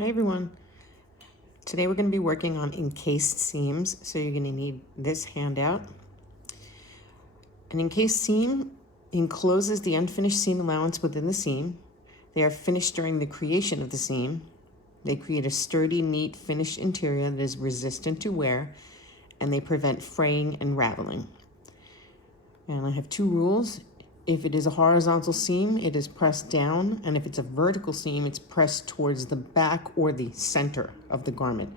Hi everyone. Today we're going to be working on encased seams, so you're going to need this handout. An encased seam encloses the unfinished seam allowance within the seam. They are finished during the creation of the seam. They create a sturdy, neat, finished interior that is resistant to wear, and they prevent fraying and raveling. And I have two rules. If it is a horizontal seam, it is pressed down, and if it's a vertical seam, it's pressed towards the back or the center of the garment.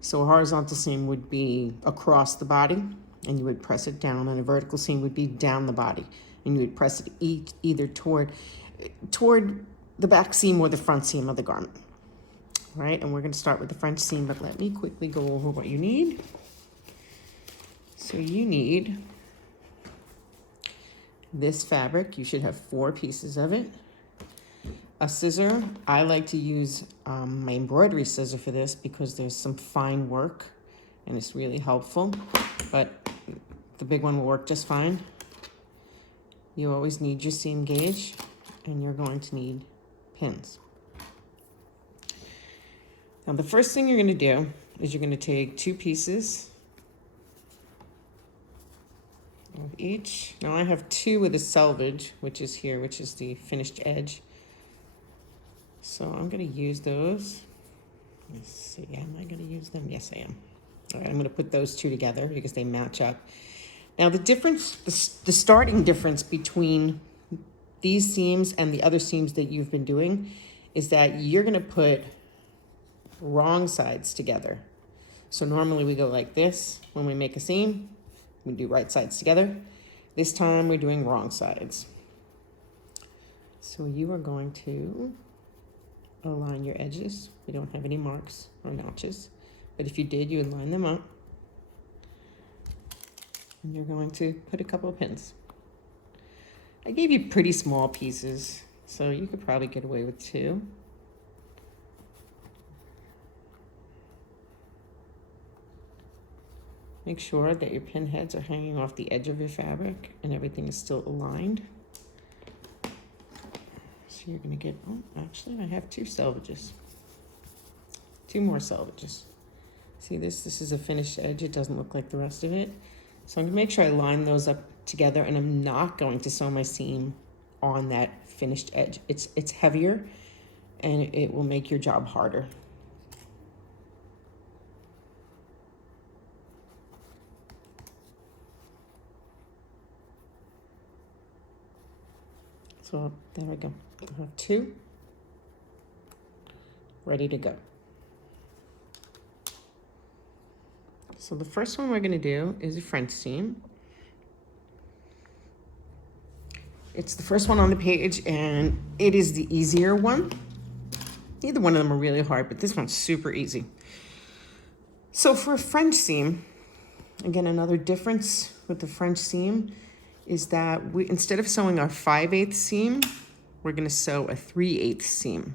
So a horizontal seam would be across the body, and you would press it down, and a vertical seam would be down the body, and you would press it either toward the back seam or the front seam of the garment. All right, and we're going to start with the French seam, but let me quickly go over what you need. So you need this fabric. You should have 4 pieces of it. A scissor. I like to use my embroidery scissor for this because there's some fine work and it's really helpful, but the big one will work just fine. You always need your seam gauge, and you're going to need pins. Now the first thing you're going to do is you're going to take 2 pieces of each. Now I have 2 with a selvage, which is here, which is the finished edge. So I'm going to use those. Let's see, am I going to use them? Yes, I am. All right, I'm going to put those 2 together because they match up. Now the difference, the starting difference between these seams and the other seams that you've been doing is that you're going to put wrong sides together. So normally we go like this when we make a seam. We do right sides together. This time we're doing wrong sides. So you are going to align your edges. We don't have any marks or notches, but if you did, you would line them up. And you're going to put a couple of pins. I gave you pretty small pieces, so you could probably get away with 2. Make sure that your pin heads are hanging off the edge of your fabric and everything is still aligned. So you're going to get, oh, actually I have 2 selvages. 2 more selvages. See this? This is a finished edge. It doesn't look like the rest of it. So I'm going to make sure I line those up together, and I'm not going to sew my seam on that finished edge. It's heavier and it will make your job harder. So there we go. I have 2 ready to go. So the first one we're going to do is a French seam. It's the first one on the page, and it is the easier one. Neither one of them are really hard, but this one's super easy. So for a French seam, again, another difference with the French seam is that we, instead of sewing our 5/8 seam, we're going to sew a 3/8 seam.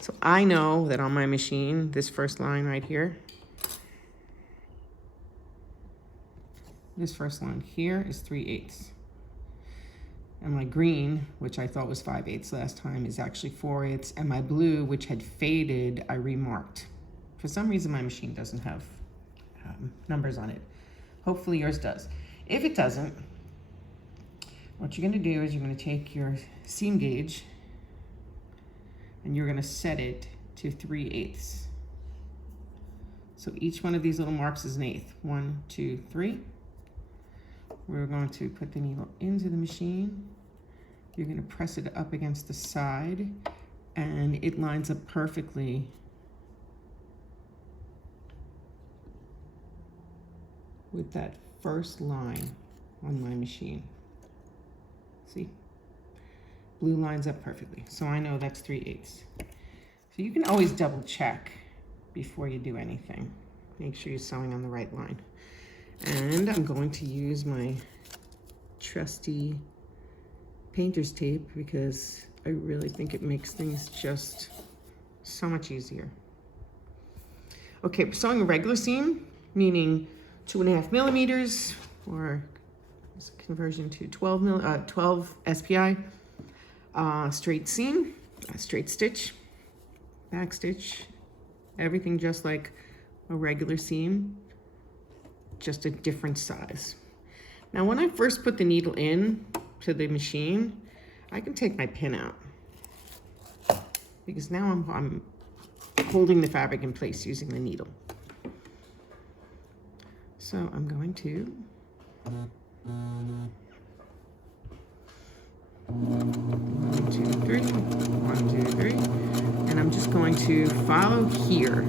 So I know that on my machine, this first line right here, this first line here is 3/8. And my green, which I thought was 5/8 last time, is actually 4/8. And my blue, which had faded, I remarked. For some reason, my machine doesn't have numbers on it. Hopefully yours does. If it doesn't, what you're going to do is you're going to take your seam gauge and you're going to set it to 3/8. So each one of these little marks is an 1/8. 1, 2, 3. We're going to put the needle into the machine. You're going to press it up against the side, and it lines up perfectly with that first line on my machine. See? Blue lines up perfectly. So I know that's 3/8. So you can always double check before you do anything. Make sure you're sewing on the right line. And I'm going to use my trusty painter's tape because I really think it makes things just so much easier. Okay, sewing a regular seam, meaning 2.5 millimeters, or conversion to 12 SPI, straight seam, straight stitch, back stitch, everything just like a regular seam, just a different size. Now, when I first put the needle in to the machine, I can take my pin out because now I'm holding the fabric in place using the needle. So I'm going to 1, 2, 3, 1, 2, 3, and I'm just going to follow here.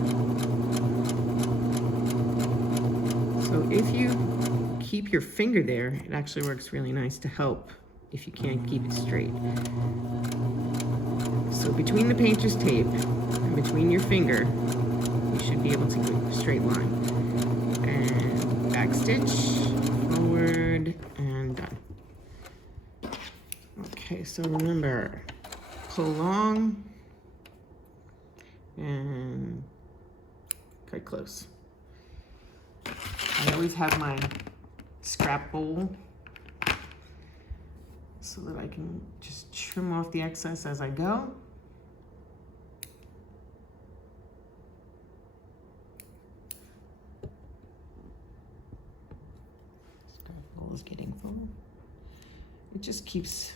So if you keep your finger there, it actually works really nice to help if you can't keep it straight. So between the painter's tape and between your finger, you should be able to get a straight line. And back stitch, forward, and done. Okay, so remember, pull long and cut close. I always have my scrap bowl so that I can just trim off the excess as I go. Scrap bowl is getting full. It just keeps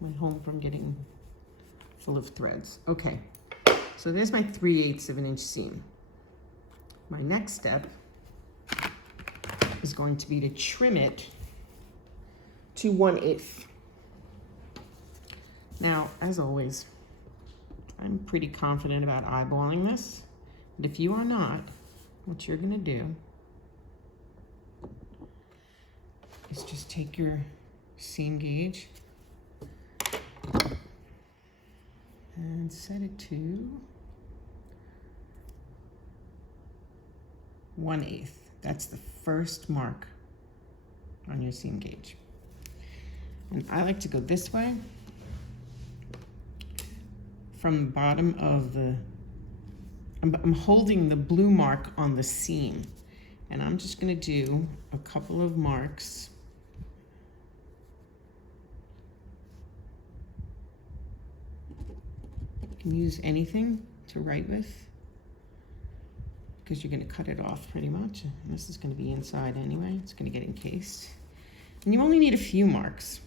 my home from getting full of threads. Okay, so there's my 3/8 of an inch seam. My next step is going to be to trim it to 1/8. Now, as always, I'm pretty confident about eyeballing this, but if you are not, what you're gonna do is just take your seam gauge and set it to 1/8. That's the first mark on your seam gauge. And I like to go this way from the bottom of the, I'm holding the blue mark on the seam, and I'm just gonna do a couple of marks. You can use anything to write with, because you're going to cut it off pretty much. And this is going to be inside anyway. It's going to get encased. And you only need a few marks,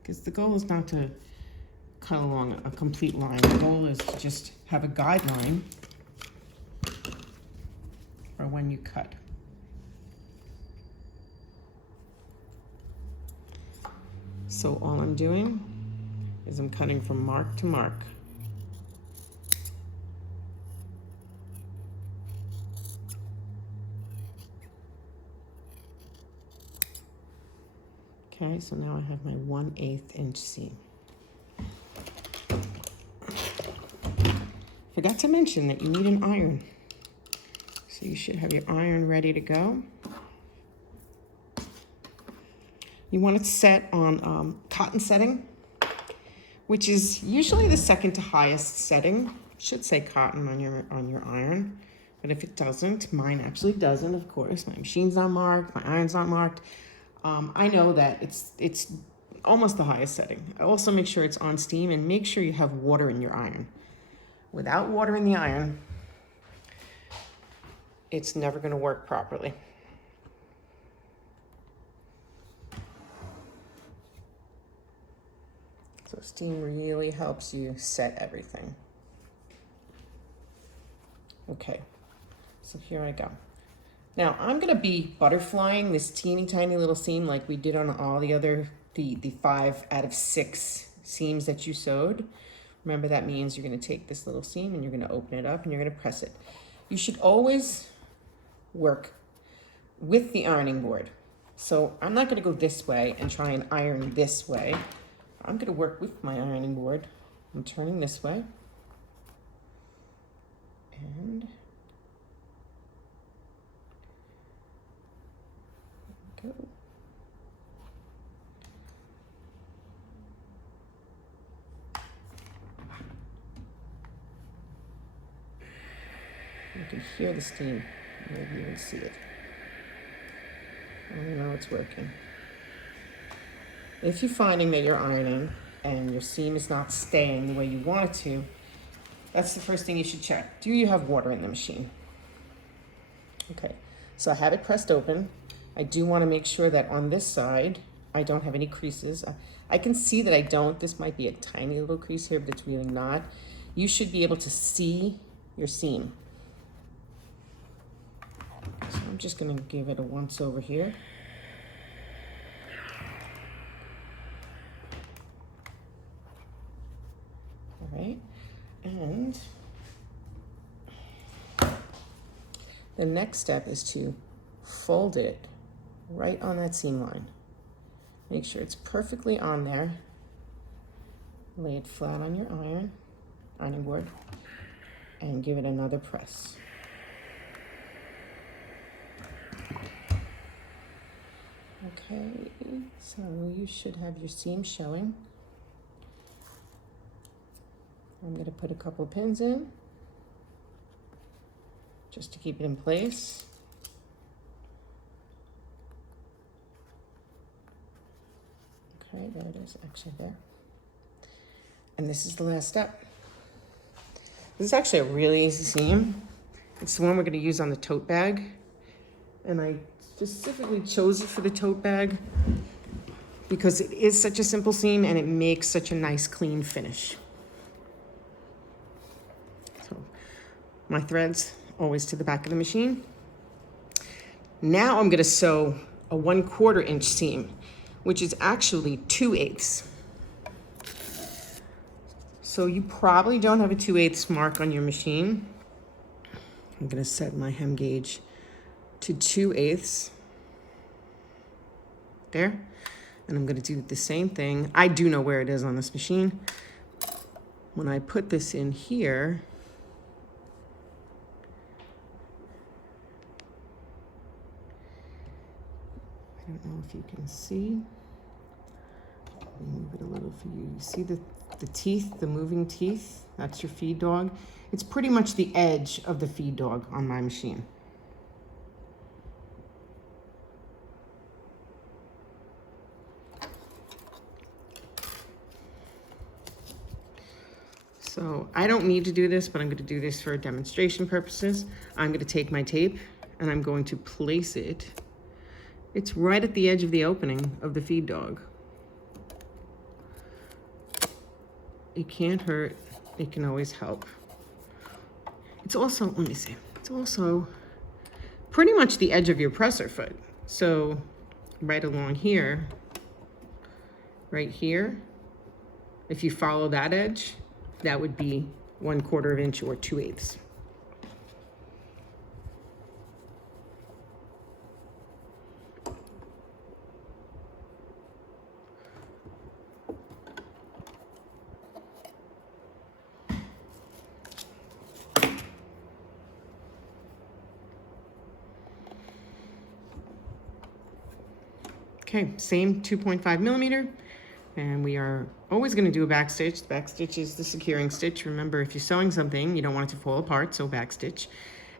because the goal is not to cut along a complete line. The goal is to just have a guideline for when you cut. So all I'm doing is I'm cutting from mark to mark. Okay, so now I have my 1/8 inch seam. Forgot to mention that you need an iron. So you should have your iron ready to go. You want it set on cotton setting, which is usually the second to highest setting. It should say cotton on your iron, but if it doesn't, mine actually doesn't, of course. My machine's not marked, my iron's not marked. I know that it's almost the highest setting. Also make sure it's on steam, and make sure you have water in your iron. Without water in the iron, it's never going to work properly. So steam really helps you set everything. Okay, so here I go. Now I'm gonna be butterflying this teeny tiny little seam like we did on all the other, the 5 out of 6 seams that you sewed. Remember, that means you're gonna take this little seam and you're gonna open it up and you're gonna press it. You should always work with the ironing board. So I'm not gonna go this way and try and iron this way. I'm gonna work with my ironing board. I'm turning this way. And go. You can hear the steam, maybe you can see it. I know it's working. If you're finding that you're ironing and your seam is not staying the way you want it to, That's the first thing you should check. Do you have water in the machine? Okay, so I have it pressed open. I do want to make sure that on this side, I don't have any creases. I can see that I don't. This might be a tiny little crease here, but it's really not. You should be able to see your seam. So I'm just going to give it a once over here. All right, and the next step is to fold it right on that seam line. Make sure it's perfectly on there. Lay it flat on your ironing board, and give it another press. Okay, so you should have your seam showing. I'm going to put a couple pins in just to keep it in place. Okay, there it is, actually there. And this is the last step. This is actually a really easy seam. It's the one we're going to use on the tote bag. And I specifically chose it for the tote bag because it is such a simple seam and it makes such a nice clean finish. So my threads always to the back of the machine. Now I'm going to sew a 1/4 inch seam, which is actually 2/8. So you probably don't have a 2/8 mark on your machine. I'm going to set my hem gauge to 2/8 there, and I'm going to do the same thing. I do know where it is on this machine. When I put this in here, I don't know if you can see. Let me move it a little for you. You see the teeth, the moving teeth? That's your feed dog. It's pretty much the edge of the feed dog on my machine. So I don't need to do this, but I'm going to do this for demonstration purposes. I'm going to take my tape and I'm going to place it. It's right at the edge of the opening of the feed dog. It can't hurt. It can always help. It's also, let me see, it's also pretty much the edge of your presser foot. So right along here, right here, if you follow that edge, that would be 1/4 inch or 2/8. Okay, same 2.5 millimeter. And we are always going to do a back stitch. The back stitch is the securing stitch. Remember, if you're sewing something, you don't want it to fall apart, so back stitch.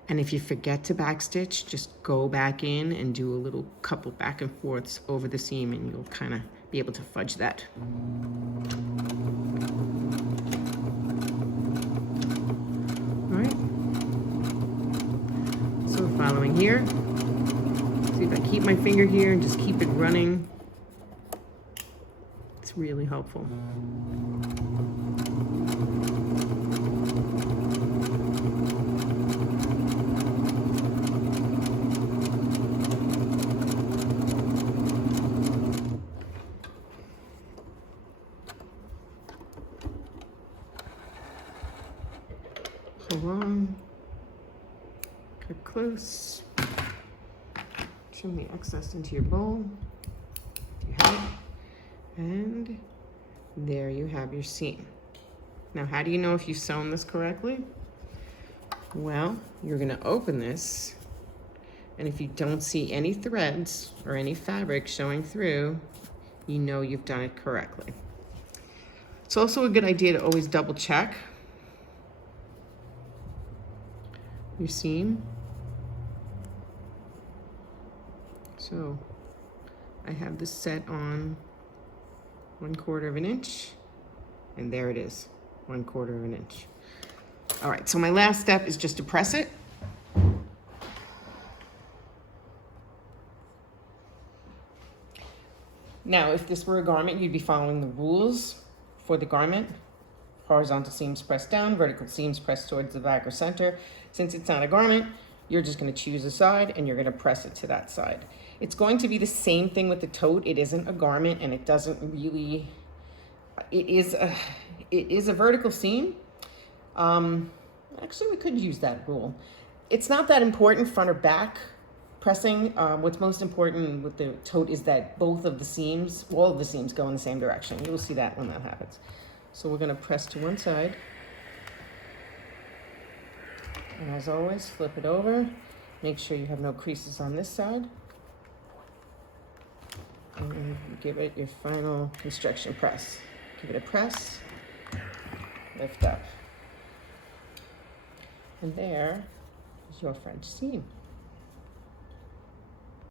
And if you forget to back stitch, just go back in and do a little couple back and forths over the seam, and you'll kind of be able to fudge that. All right. So following here, see if I keep my finger here and just keep it running. It's really helpful. Hold on. Get close. Trim the excess into your bowl if you have it. And there you have your seam. Now, how do you know if you've sewn this correctly? Well, you're gonna open this, and if you don't see any threads or any fabric showing through, you know you've done it correctly. It's also a good idea to always double check your seam. So I have this set on 1/4 inch, and there it is, 1/4 inch. All right, so my last step is just to press it. Now, if this were a garment, you'd be following the rules for the garment. Horizontal seams pressed down, vertical seams pressed towards the back or center. Since it's not a garment, you're just going to choose a side and you're going to press it to that side. It's going to be the same thing with the tote. It isn't a garment, and it doesn't really, it is a vertical seam. Actually, we could use that rule. It's not that important front or back pressing. What's most important with the tote is that both of the seams, all of the seams go in the same direction. You'll see that when that happens. So we're going to press to one side. And as always, flip it over. Make sure you have no creases on this side. And give it your final construction press. Give it a press. Lift up. And there is your French seam.